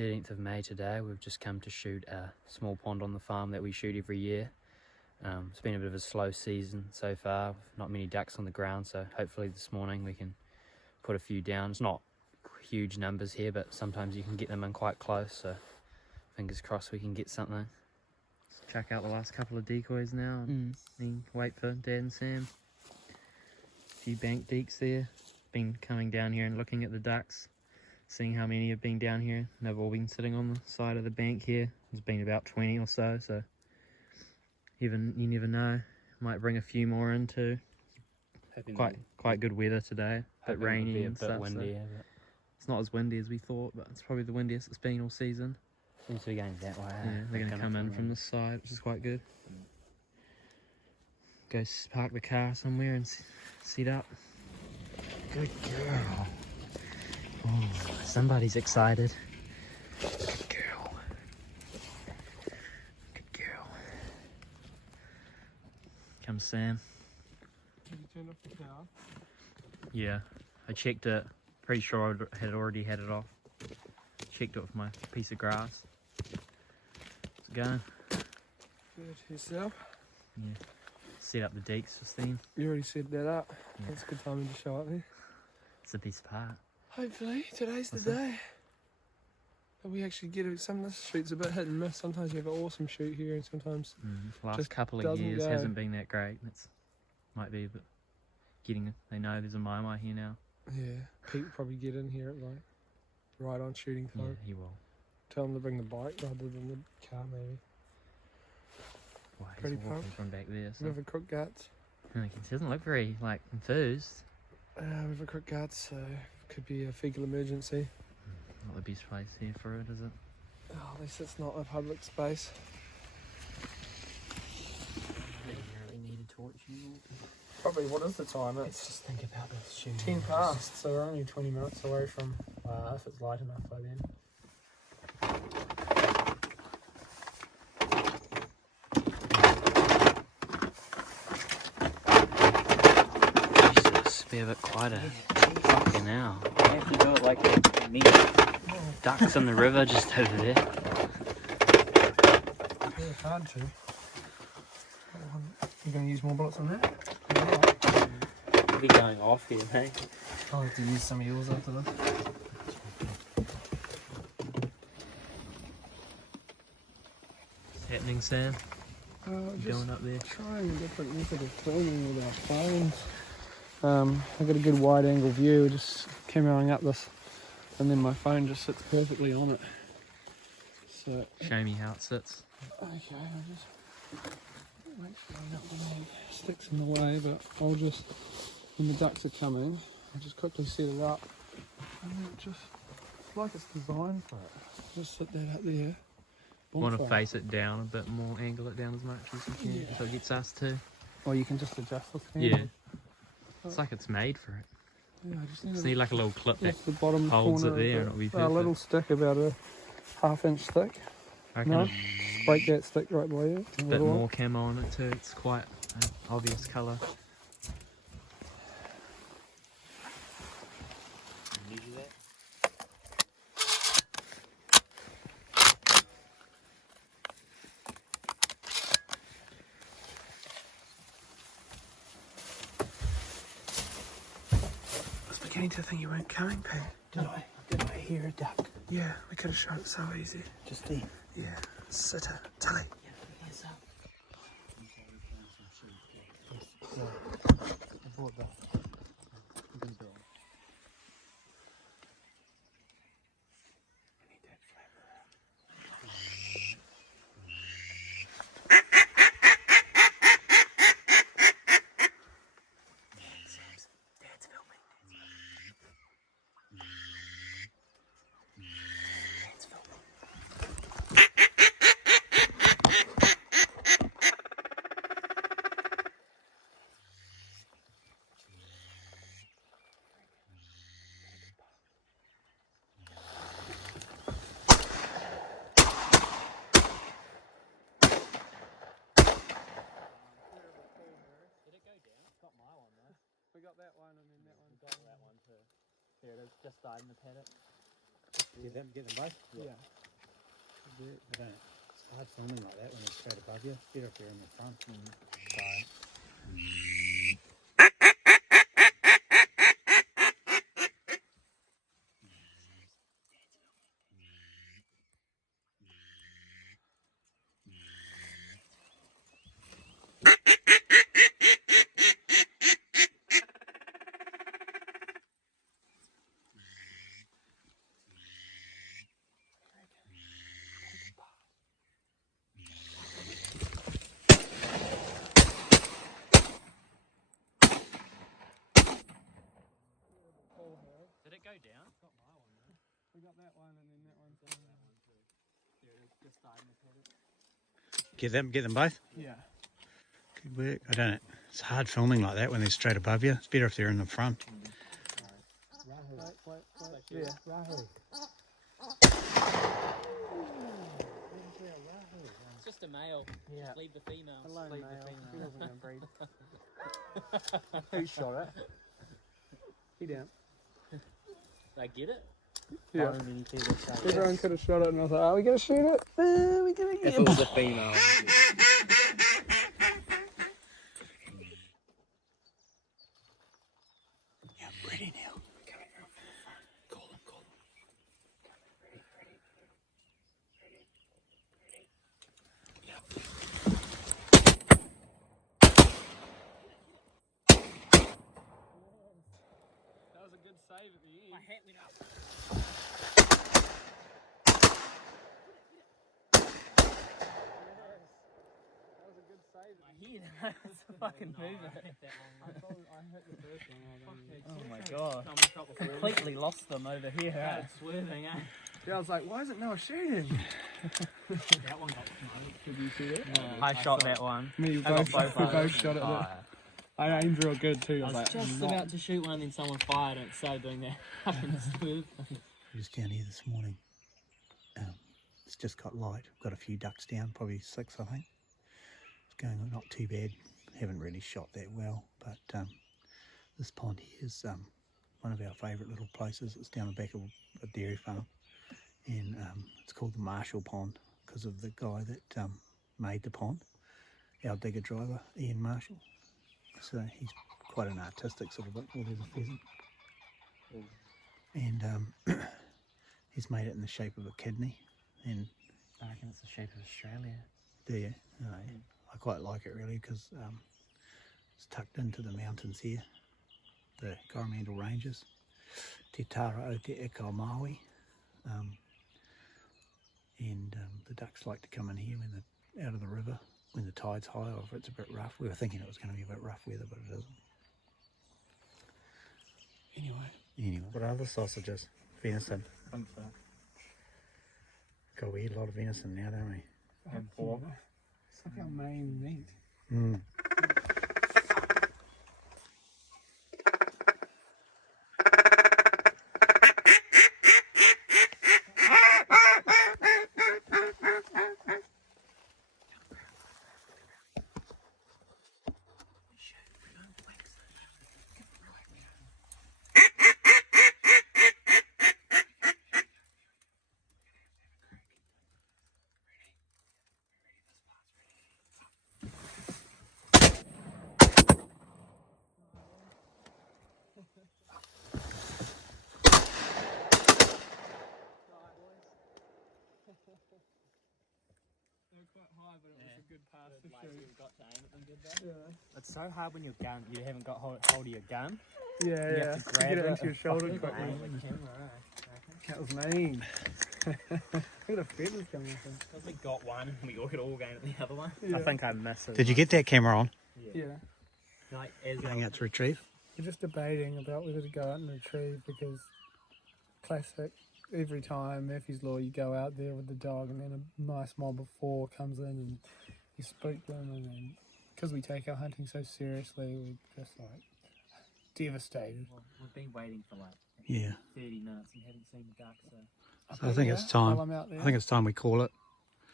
13th of May today. We've just come to shoot a small pond on the farm that we shoot every year. It's been a bit of a slow season so far, not many ducks on the ground, so hopefully this morning we can put a few down. It's not huge numbers here, but sometimes you can get them in quite close, so fingers crossed we can get something. Let's check out the last couple of decoys now and then wait for Dad and Sam. A few bank deeks there. Been coming down here and looking at the ducks, seeing how many have been down here. They've all been sitting on the side of the bank here. There's been about 20 or so, so even you never know. Might bring a few more in too. Quite good weather today. A bit rainy and stuff. Windy, so it's not as windy as we thought, but it's probably the windiest it's been all season. Seems to be going that way. Yeah, they're going to come in from the side, which is quite good. Go park the car somewhere and set up. Good girl. Oh, somebody's excited. Good girl. Good girl. Comes Sam. Have you turned off the power? Yeah, I checked it. Pretty sure I had already had it off. Checked it with my piece of grass. How's it going? Good. Yourself? Yeah. Set up the deeks just then. You already set that up. Yeah. That's a good timing to show up there. It's the best part. Hopefully, today's the day. But we actually get it. Some of this shoot's a bit hit and miss. Sometimes you have an awesome shoot here, and sometimes Last just couple of doesn't years go. hasn't been that great. It's might be, but they know there's a mai here now. yeah, Pete will probably get in here at like right on shooting Yeah, time. he will. Tell him to bring the bike rather than the car, maybe. Well, he's Pretty walking pumped. from back there. So. With a crook guts. He doesn't look very enthused. With a crook guts, so could be a fecal emergency. Not the best place here for it, is it? Oh, at least it's not a public space. Really need a torch. Probably, what is the time? Let's just think about this shooting. 10 past, so we're only 20 minutes away from, if it's light enough by then. Jesus, be a bit quieter. Fucking hell. You have to do it like me. Ducks in the river just over there. Yeah, hard to. You're going to use more bullets on that? Be going off here, mate. I'll have to use some of yours after this. What's happening, Sam? Just Going up there? trying a different method of filming with our phones. I got a good wide angle view, just cameraing up this, and then my phone just sits perfectly on it. So, Show me how it sits. okay, I'll just make sure I don't have any sticks in the way, but I'll just, when the ducks are coming, I'll just quickly set it up, and then it just, it's like it's designed for it. Just sit that up there. Want to Bonfire. face it down a bit more, angle it down as much as you can, Yeah. so it gets us too. Or you can just adjust the stand. Yeah. It's like it's made for it. Yeah, I just need Just to need like a little clip that lift the bottom holds it corner there of and it'll be a perfect. little stick, about a half-inch thick. I reckon No, a break that stick right by you. bit more camo on it too. It's quite an obvious colour. Measure that. I was beginning to think you weren't coming, Pete. Did I hear a duck? Yeah, we could have shot it so easy. Just then. Yeah, sitter, Tully. Yes, up. I bought that. We got that one and then that one. Got that one too. There it is, just died in the paddock. Get them both? Yeah. It's hard filming like that when it's straight above you. It's better if you're in the front. Did it go down? We got that one and then that one. Get them both? Yeah. Good work. I don't know. It's hard filming like that when they're straight above you. It's better if they're in the front. Wait. Yeah, Rahu. It's just a male. Yeah. Just leave the females. Alone Leave male. the He females. wasn't going to breed. Who shot it? He down. Did I get it? Yeah. Oh, and then you see the shape. Everyone could have shot it, and I was like, "Are we gonna shoot it? We gonna If it was a female. Yeah, I'm ready now. That was a good save at the end. My hat went up. That was a good save at My the head. It's a fucking mover. end. I hit the first one. Oh my god. Completely lost them over here. Yeah, swerving, eh? Yeah, I was like, why isn't Noah shooting? That one got smoked. Did you see it? No, I shot that one. Me, we I got both, both we both shot at it. I aimed real good too. I was just about to shoot one and then someone fired and it started doing that fucking swerve. Just down here this morning. It's just got light. We've got a few ducks down, probably 6 I think. It's going not too bad. Haven't really shot that well, but this pond here is one of our favourite little places. It's down the back of a dairy farm, and it's called the Marshall Pond because of the guy that made the pond, our digger driver, Ian Marshall. So he's quite an artistic sort of look. Oh, there's a pheasant. And he's made it in the shape of a kidney. And I reckon it's the shape of Australia. do you? No, I quite like it really because it's tucked into the mountains here, the Coromandel Ranges, Te Tara o Te Eko Maui. And the ducks like to come in here when they're out of the river, when the tide's high or if it's a bit rough. We were thinking it was going to be a bit rough weather, but it isn't. Anyway. What other sausages? Venison. I think so. God, we eat a lot of venison now, don't we? And pork. It's like our main meat. Mm. They're quite high, but it was a good pass to Like, shoot. you've got to aim at them good though. Yeah. It's so hard when you haven't got hold of your gun. Yeah, You yeah. have to To grab get it it into your and shoulder fucking quickly. aim with the camera, eh? That was mean. Look at the feathers coming off him. Because we got one and we all could all aim at the other one. Yeah. I think I missed it. Did you get that camera on? Yeah. Like, as Going out to retrieve? We're just debating about whether to go out and retrieve because classic, every time Murphy's Law you go out there with the dog and then a nice mob of 4 comes in and you spook them, and then because we take our hunting so seriously we're just like devastated. Well, we've been waiting for like Yeah. 30 minutes and haven't seen the duck, so... So I think Yeah, it's time. while I'm out there. I think it's time we call it.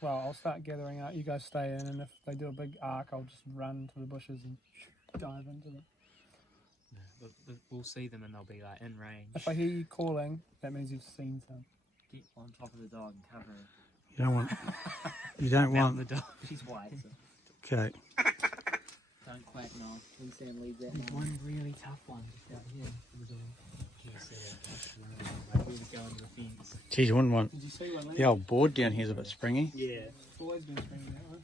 Well, I'll start gathering out. You guys stay in, and if they do a big arc, I'll just run to the bushes and dive into them. We'll see them and they'll be like in range. If I hear you calling, that means you've seen some. Get on top of the dog and cover it. You don't want. You don't want. the dog. She's white. So Okay. don't quack no. Sam leads that. There's one really tough one just out here. Like, we would go into the fence. Geez, you wouldn't want. Did you see one? The old board down here is a bit springy. Yeah. It's always been springing that one.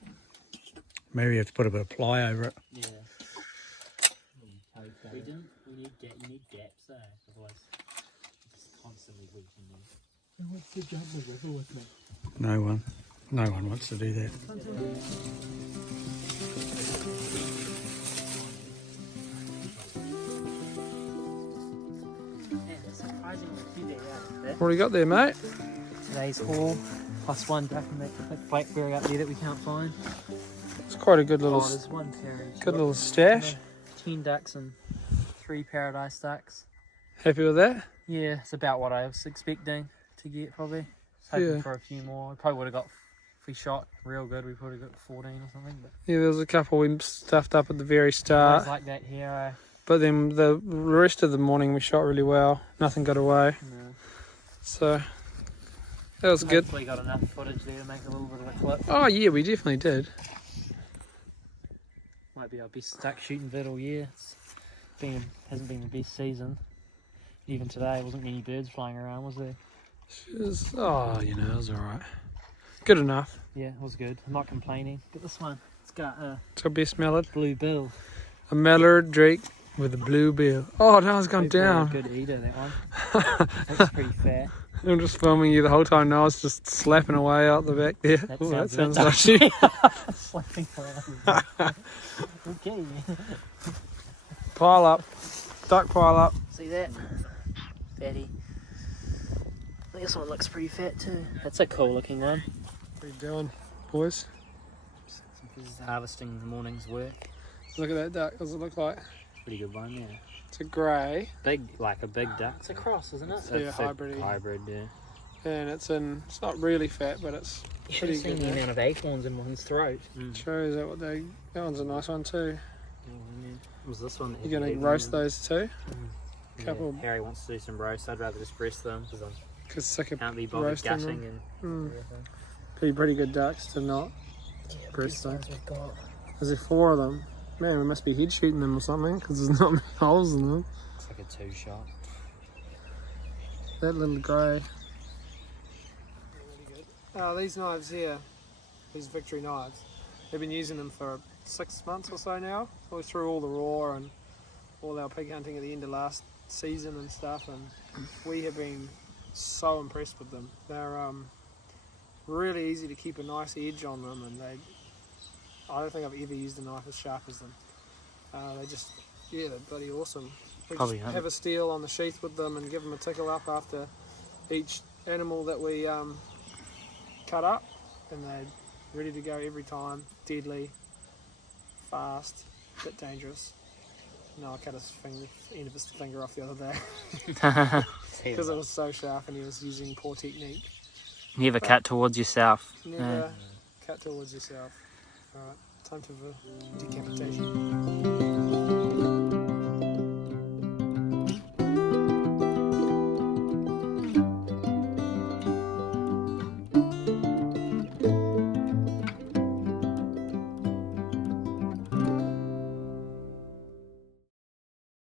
Maybe you have to put a bit of ply over it. Yeah. You need gaps there, otherwise it's constantly leaking in. Who wants to jump the river with me? No one. No one wants to do that. Yeah, surprisingly few there out there. What do you got there, mate? Today's haul, plus one duck and that blackberry up there that we can't find. It's quite a good little, There's one parrot. good little stash. 10 ducks and 3 paradise ducks. Happy with that? Yeah, it's about what I was expecting to get probably. Hoping Yeah. for a few more. We probably would have got, if we shot real good, we probably got 14 or something. But Yeah, there was a couple we stuffed up at the very always start. like that here. But then the rest of the morning we shot really well. Nothing got away. No. So that was good. Hopefully got enough footage there to make a little bit of a clip. Oh yeah, we definitely did. Might be our best duck shooting vid all year. Hasn't been the best season. Even today, wasn't many birds flying around, was there? It was, oh, you know, it was alright. Good enough. Yeah, it was good. I'm not complaining. Look at this one. It's got a It's our best mallard. blue bill. A mallard drake with a blue bill. Oh, now it's gone Hopefully down. a good eater, that one. That's pretty fat. I'm just filming you the whole time. Now it's just slapping away out the back there. That Ooh, that sounds sounds a bit like Slapping around. Okay. pile up. Duck pile up. See that? Fatty. This one looks pretty fat too. That's a cool looking one. What are you doing, boys? This is harvesting the morning's work. Look at that duck. What does it look like? Pretty good one, yeah. It's a grey, Big, like a big duck. It's a cross, isn't it? Yeah, It's a hybrid-y. Hybrid, yeah. and it's not really fat, but it's You should have pretty seen good. the There. amount of acorns in one's throat. Shows that one's a nice one too. Was this one? You're gonna roast those too? Yeah, couple- Harry wants to do some roast. I'd rather just breast them because I Cause sick of can't be bothered roasting gutting them. and Mm. everything. Pretty good ducks to not breast them. These ones we've got. Is there 4 of them? Man, we must be head shooting them or something because there's not many holes in them. It's like a 2-shot. That little grey. These knives here, these Victory knives, they've been using them for 6 months or so now. So we threw all the raw and all our pig hunting at the end of last season and stuff, and we have been so impressed with them. They're really easy to keep a nice edge on them, and I don't think I've ever used a knife as sharp as them. They're bloody awesome. We Probably just haven't. have a steel on the sheath with them and give them a tickle up after each animal that we cut up, and they're ready to go every time. Deadly, fast, bit dangerous. No, I cut his end of his finger off the other day because it was so sharp and he was using poor technique. Never cut towards yourself. Never cut towards yourself. Alright, time for the decapitation.